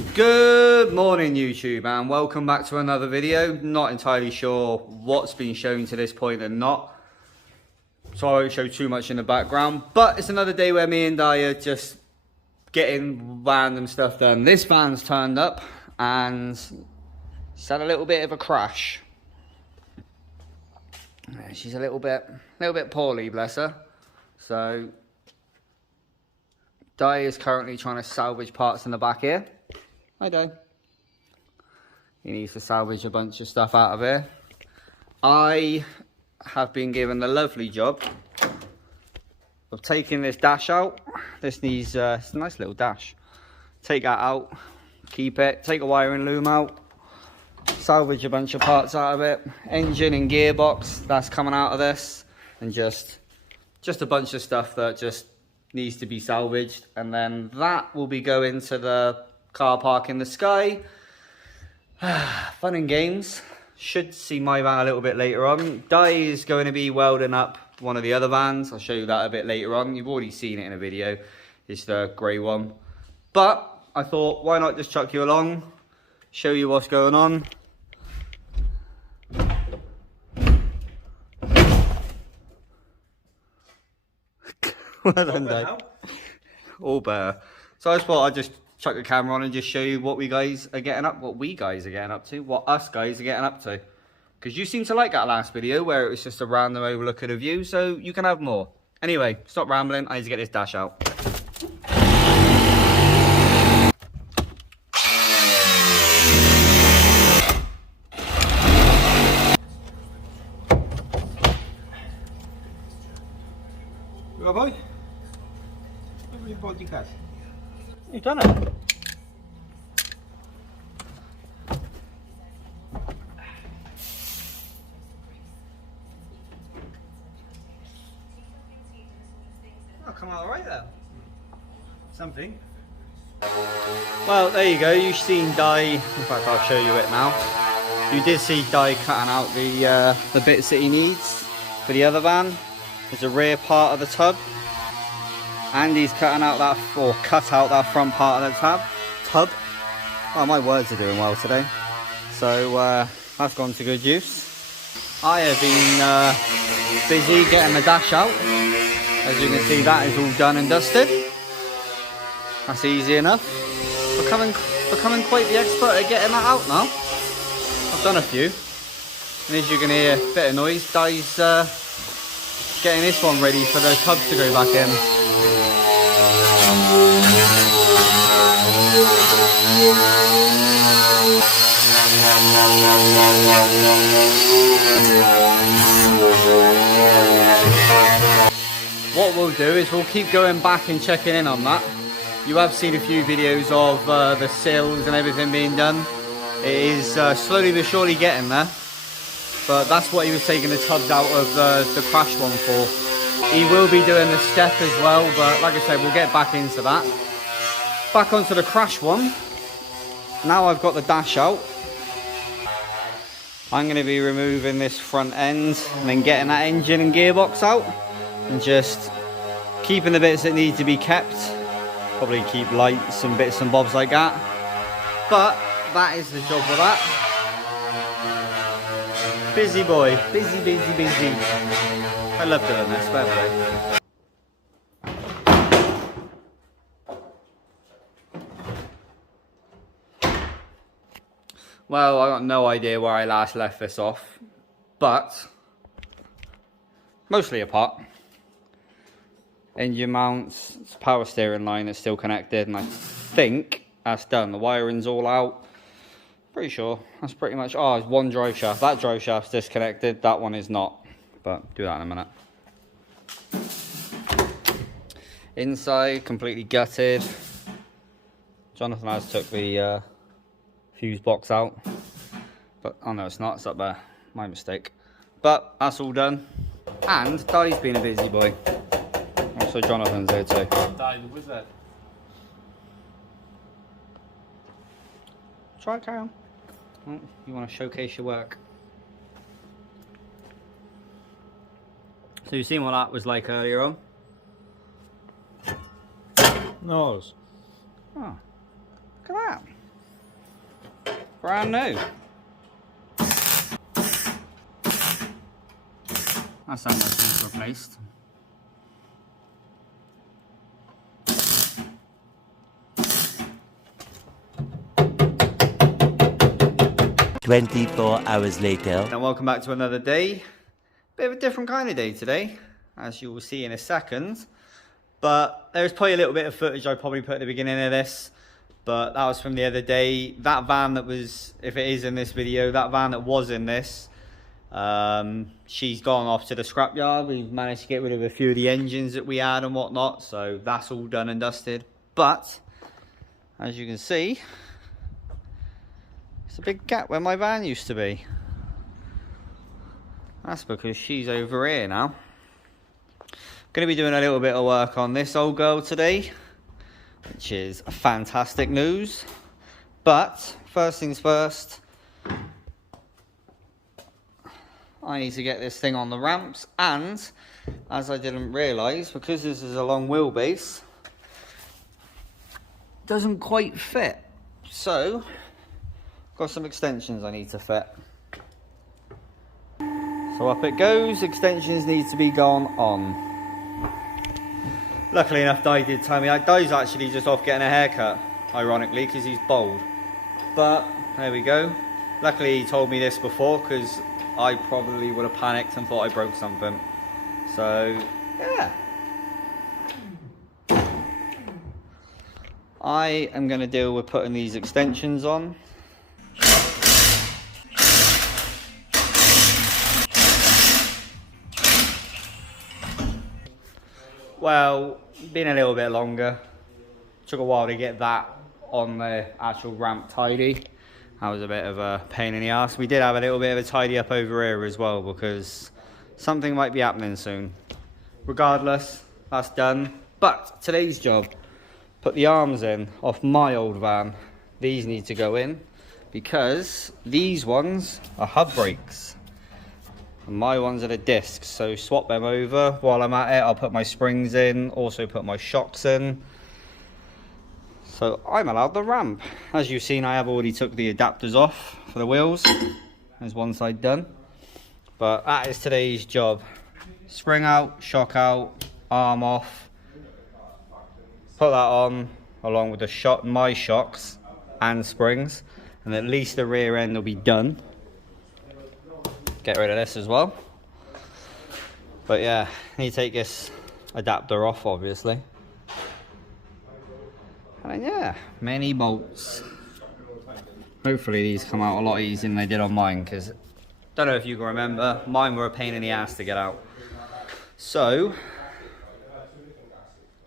Good morning YouTube and welcome back to another video. Not entirely sure what's been shown to this point and not, so I won't show too much in the background, but it's another day where me and Di are just getting random stuff done. This van's turned up and she's had a little bit of a crash. She's a little bit poorly, bless her. So Di is currently trying to salvage parts in the back here. Hi Di. He needs to salvage a bunch of stuff out of here. I have been given the lovely job of taking this dash out. This needs, it's a nice little dash. Take that out, keep it, take a wiring loom out, salvage a bunch of parts out of it. Engine and gearbox, that's coming out of this. And just a bunch of stuff that just needs to be salvaged. And then that will be going to the car park in the sky. Fun and games. Should see my van a little bit later on. Di is going to be welding up one of the other vans. I'll show you that a bit later on. You've already seen it in a video. It's the grey one. But I thought, why not just chuck you along, show you what's going on. Well done, Di. All better. So I just thought I'd just chuck the camera on and just show you what we guys are getting up, what us guys are getting up to. Because you seem to like that last video where it was just a random overlook at a view, so you can have more. Anyway, stop rambling, I need to get this dash out. Go boy. Where your body cat? You've done it. Oh, come out alright then. Something. Well, there you go. You've seen Di. In fact, I'll show you it now. You did see Di cutting out the bits that he needs for the other van. There's a rear part of the tub. And he's cutting out that, or cut out that front part of the tub. Oh, my words are doing well today. So that's gone to good use. I have been busy getting the dash out. As you can see, that is all done and dusted. That's easy enough. Becoming quite the expert at getting that out now. I've done a few. And as you can hear, a bit of noise. Di's getting this one ready for the tubs to go back in. What we'll do is we'll keep going back and checking in on that. You have seen a few videos of the sills and everything being done. It is slowly but surely getting there. But that's what he was taking the tubs out of the crash one for. He will be doing the step as well, but like I said, we'll get back into that. Back onto the crash one. Now I've got the dash out. I'm going to be removing this front end and then getting that engine and gearbox out. And just keeping the bits that need to be kept. Probably keep lights and bits and bobs like that. But that is the job for that. Busy boy. Busy, busy, busy. I love doing this, by the way. Well, I got no idea where I last left this off, but mostly apart. Engine mounts, power steering line is still connected, and I think that's done. The wiring's all out. Pretty sure that's pretty much. Oh, it's one drive shaft. That drive shaft's disconnected. That one is not. But do that in a minute. Inside completely gutted. Jonathan has took the fuse box out, but oh no, it's not. It's up there. My mistake. But that's all done. And Di's been a busy boy. Also, Jonathan's there too. Di the wizard. Try it, carry on. Oh, you want to showcase your work. So you've seen what that was like earlier on? Nose. Oh, look at that. Brand new. That's how much it's replaced. Hours later. And welcome back to another day. Bit of a different kind of day today, as you will see in a second. But there's probably a little bit of footage I probably put at the beginning of this. But that was from the other day. That van that was, if it is in this video, that van that was in this, she's gone off to the scrapyard. We've managed to get rid of a few of the engines that we had and whatnot. So that's all done and dusted. But, as you can see, it's a big gap where my van used to be. That's because she's over here now. Going to be doing a little bit of work on this old girl today, which is fantastic news. But first things first, I need to get this thing on the ramps, and as I didn't realise, because this is a long wheelbase, it doesn't quite fit. So got some extensions I need to fit. So up it goes, extensions need to be gone on. Luckily enough, Di did tell me that. Di's actually just off getting a haircut, ironically, because he's bald. But there we go. Luckily he told me this before, because I probably would have panicked and thought I broke something. So yeah, I am going to deal with putting these extensions on. Well, been a little bit longer. Took a while to get that on the actual ramp tidy. That was a bit of a pain in the ass. We did have a little bit of a tidy up over here as well, because something might be happening soon. Regardless, that's done. But today's job, put the arms in off my old van. These need to go in because these ones are hub brakes. And my ones are the discs, so swap them over. While I'm at it, I'll put my springs in, also put my shocks in. So I'm allowed the ramp. As you've seen, I have already took the adapters off for the wheels. There's one side done. But that is today's job. Spring out, shock out, arm off. Put that on along with the my shocks and springs. And at least the rear end will be done. Get rid of this as well. But yeah, need to take this adapter off, obviously. And then yeah, many bolts. Hopefully these come out a lot easier than they did on mine, because don't know if you can remember, mine were a pain in the ass to get out. So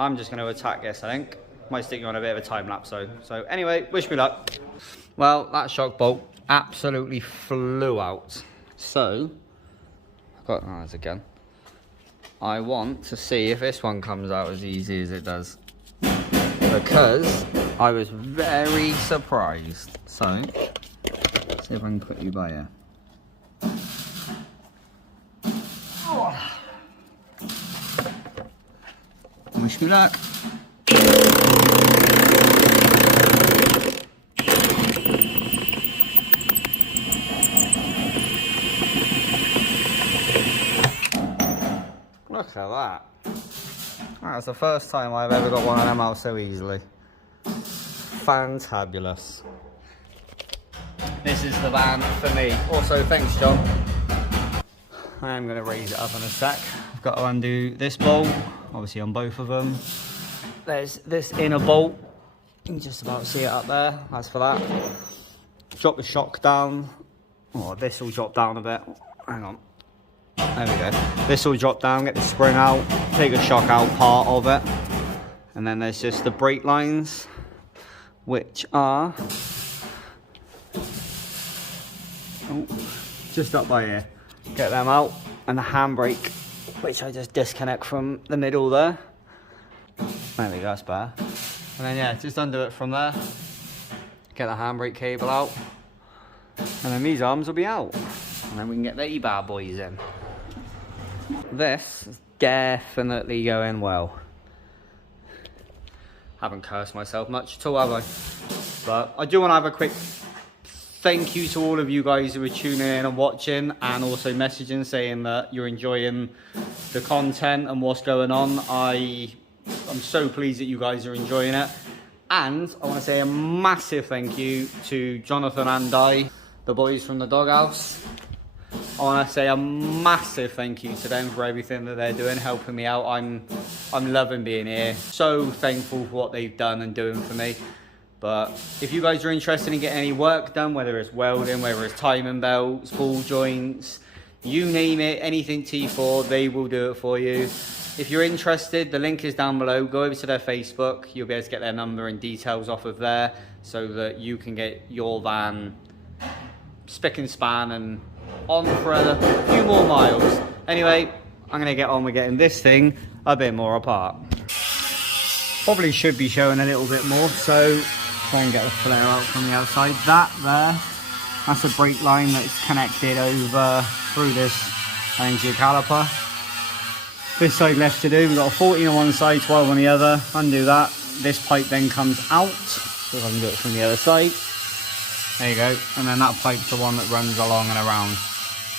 I'm just going to attack this, I think. Might stick you on a bit of a time lapse though. So anyway, wish me luck. Well, that shock bolt absolutely flew out. So I've got ours again. I want to see if this one comes out as easy as it does, because I was very surprised. So let's see if I can put you by here. Wish me luck. Look at that. That's the first time I've ever got one of them out so easily. Fantabulous. This is the van for me. Also, thanks, John. I am going to raise it up in a sec. I've got to undo this bolt, obviously on both of them. There's this inner bolt. You can just about see it up there. That's for that. Drop the shock down. Oh, this will drop down a bit. Hang on. There we go. This will drop down, get the spring out, take the shock out part of it. And then there's just the brake lines, which are just up by here. Get them out. And the handbrake, which I just disconnect from the middle there. There we go, that's better. And then yeah, just undo it from there. Get the handbrake cable out. And then these arms will be out. And then we can get the bad boys in. This is definitely going well. Haven't cursed myself much at all, have I? But I do want to have a quick thank you to all of you guys who are tuning in and watching, and also messaging saying that you're enjoying the content and what's going on. I'm so pleased that you guys are enjoying it. And I want to say a massive thank you to Jonathan and I, the boys from the doghouse. I want to say a massive thank you to them for everything that they're doing, helping me out. I'm loving being here. So thankful for what they've done and doing for me. But if you guys are interested in getting any work done, whether it's welding, whether it's timing belts, ball joints, you name it, anything T4, they will do it for you. If you're interested, the link is down below. Go over to their Facebook. You'll be able to get their number and details off of there so that you can get your van spick and span and on for a few more miles. Anyway, I'm going to get on with getting this thing a bit more apart. Probably should be showing a little bit more, so try and get the flare out from the outside. That there, that's a brake line that's connected over through this engine caliper. This side left to do, we've got a 14 on one side, 12 on the other. Undo that. This pipe then comes out, so if I can do it from the other side. There you go, and then that pipe's the one that runs along and around.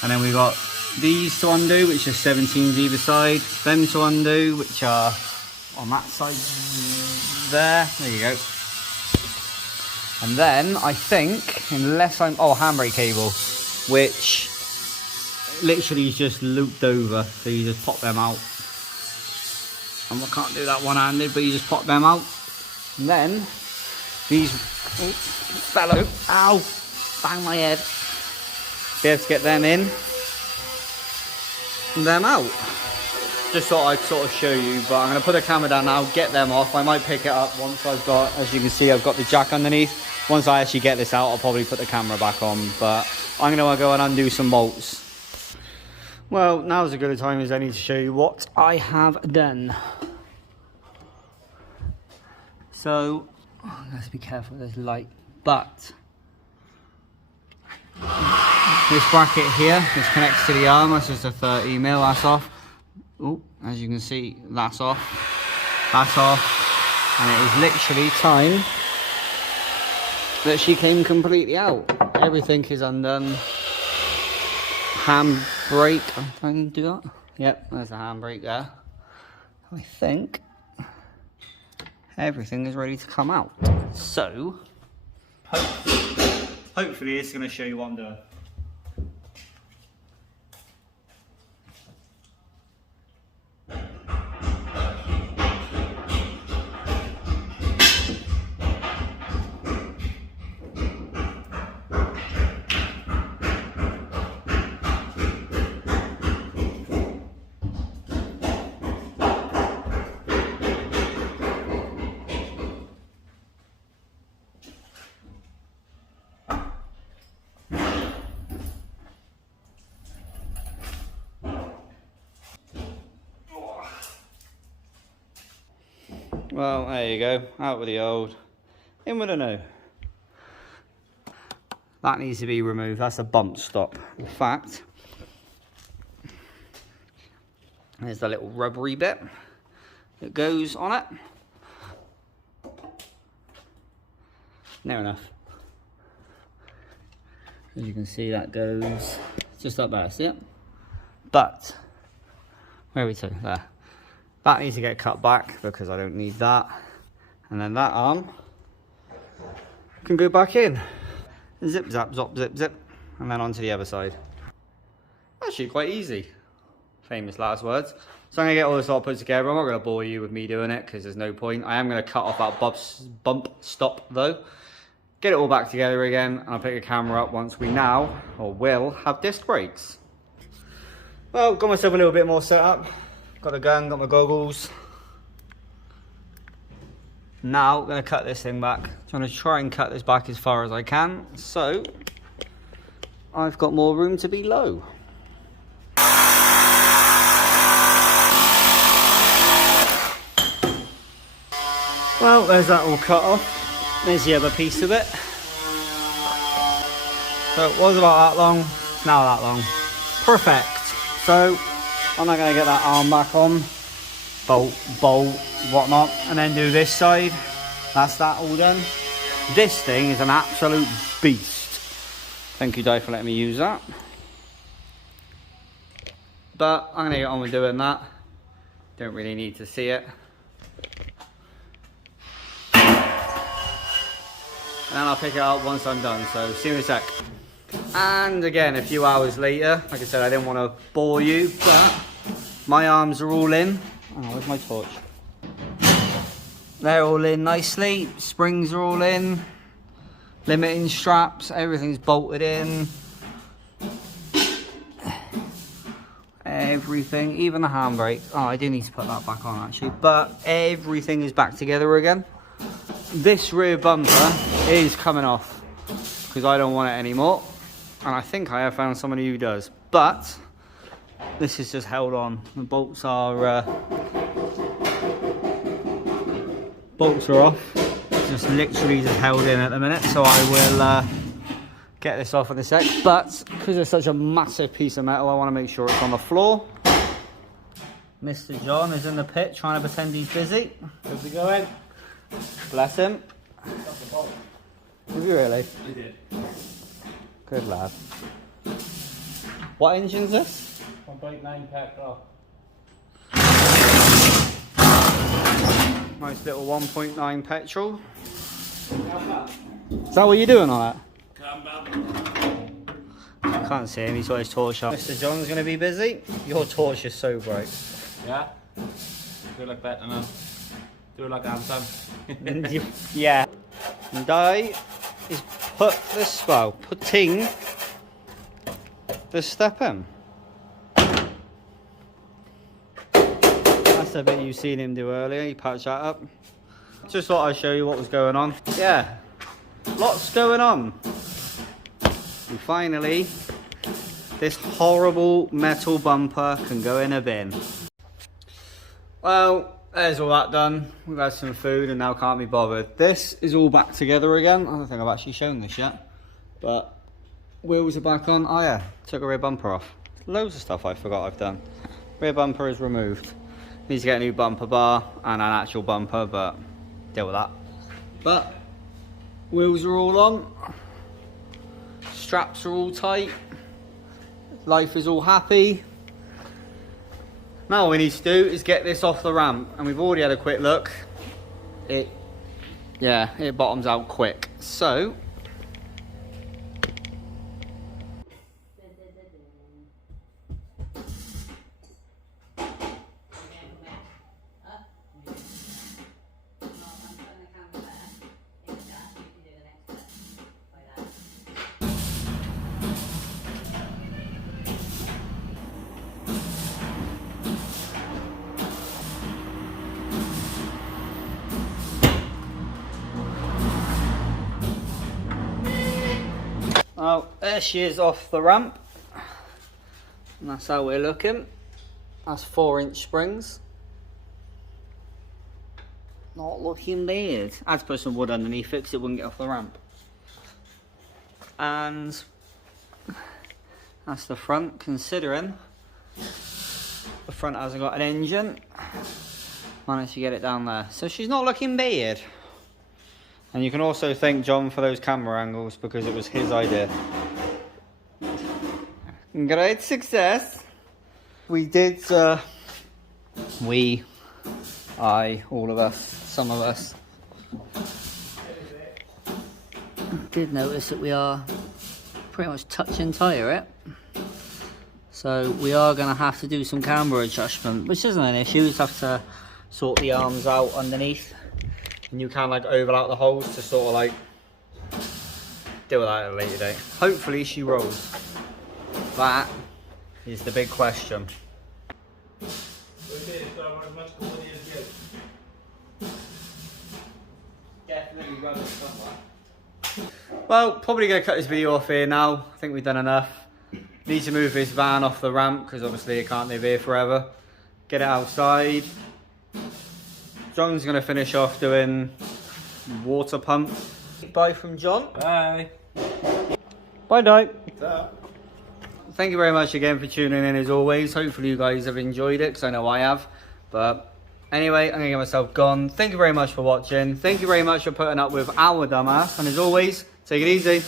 And then we've got these to undo, which are 17s either side. Them to undo, which are on that side there. There you go. And then I think, unless I'm, handbrake cable, which literally is just looped over. So you just pop them out. And I can't do that one-handed, but you just pop them out. And then these, fellow, ow, bang my head. Be able to get them in and them out. Just thought I'd sort of show you, but I'm going to put the camera down now, get them off. I might pick it up once I've got, as you can see, I've got the jack underneath. Once I actually get this out, I'll probably put the camera back on, but I'm going to go and undo some bolts. Well, now's as good a time as any to show you what I have done. So, let's be careful with this light, but this bracket here, this connects to the arm, that's just a 30mm, that's off. Oh, as you can see, that's off. That's off. And it is literally time that she came completely out. Everything is undone. Handbrake, I'm trying to do that. Yep, there's the handbrake there. I think everything is ready to come out. So, hopefully it's going to show you what I'm doing. Well, there you go. Out with the old, in with the new. That needs to be removed. That's a bump stop. In fact, there's the little rubbery bit that goes on it. Near enough. As you can see, that goes just up there, see it? But, where are we to? There. That needs to get cut back because I don't need that. And then that arm can go back in. Zip, zap, zop, zip, zip. And then onto the other side. Actually quite easy. Famous last words. So I'm going to get all this all put together. I'm not going to bore you with me doing it because there's no point. I am going to cut off that bump stop though. Get it all back together again. And I'll pick the camera up once we now, or will, have disc brakes. Well, got myself a little bit more set up. Got a gun, got my goggles. Now, I'm going to cut this thing back. I'm going to try and cut this back as far as I can. So, I've got more room to be low. Well, there's that all cut off. There's the other piece of it. So, it was about that long. It's now that long. Perfect. So, I'm not going to get that arm back on, bolt, whatnot, and then do this side. That's that all done. This thing is an absolute beast. Thank you, Di, for letting me use that. But I'm gonna get on with doing that. Don't really need to see it. And then I'll pick it up once I'm done, so see you in a sec. And again, a few hours later, like I said, I didn't want to bore you, but my arms are all in. Oh, where's my torch? They're all in nicely, springs are all in, limiting straps, everything's bolted in. Everything, even the handbrake. Oh, I do need to put that back on actually, but everything is back together again. This rear bumper is coming off because I don't want it anymore, and I think I have found somebody who does, but this is just held on. The bolts are off. It's just literally just held in at the minute, so I will get this off in a sec. But because it's such a massive piece of metal, I want to make sure it's on the floor. Mr. John is in the pit trying to pretend he's busy. How's it going? Bless him. Did you really? I did. Good lad. What engine's this? 1.9 petrol. Nice little 1.9 petrol. Is that what you're doing on it? Can't see him, he's got his torch up. Mr. John's going to be busy. Your torch is so bright. Yeah? Do it like that now. Do it like Anthem. Yeah. And Di is putting the step in. That's the bit you seen him do earlier, he patched that up. Just thought I'd show you what was going on. Yeah, lots going on. And finally, this horrible metal bumper can go in a bin. Well, there's all that done. We've had some food and now can't be bothered. This is all back together again. I don't think I've actually shown this yet. But wheels are back on. Oh yeah, took a rear bumper off. Loads of stuff I forgot I've done. Rear bumper is removed. Needs to get a new bumper bar and an actual bumper, but deal with that. But wheels are all on. Straps are all tight. Life is all happy. Now all we need to do is get this off the ramp, and we've already had a quick look. It bottoms out quick. So oh, there she is off the ramp, and that's how we're looking. That's 4-inch springs. Not looking bad. I had to put some wood underneath it because it wouldn't get off the ramp. And that's the front, considering the front hasn't got an engine. Managed to get it down there. So she's not looking bad. And you can also thank John for those camera angles because it was his idea. Great success. We did, all of us, some of us, did notice that we are pretty much touch and tire it. So we are going to have to do some camber adjustment, which isn't an issue. You just have to sort the arms out underneath. And you can like oval out the holes to sort of like deal with that at a later date. Hopefully she rolls. That is the big question. Definitely running somewhere. Well, probably going to cut this video off here now. I think we've done enough. Need to move this van off the ramp because obviously it can't live here forever. Get it outside. John's going to finish off doing water pump. Bye from John. Bye. Bye, Di. Thank you very much again for tuning in as always. Hopefully you guys have enjoyed it because I know I have. But anyway, I'm going to get myself gone. Thank you very much for watching. Thank you very much for putting up with our dumbass. And as always, take it easy.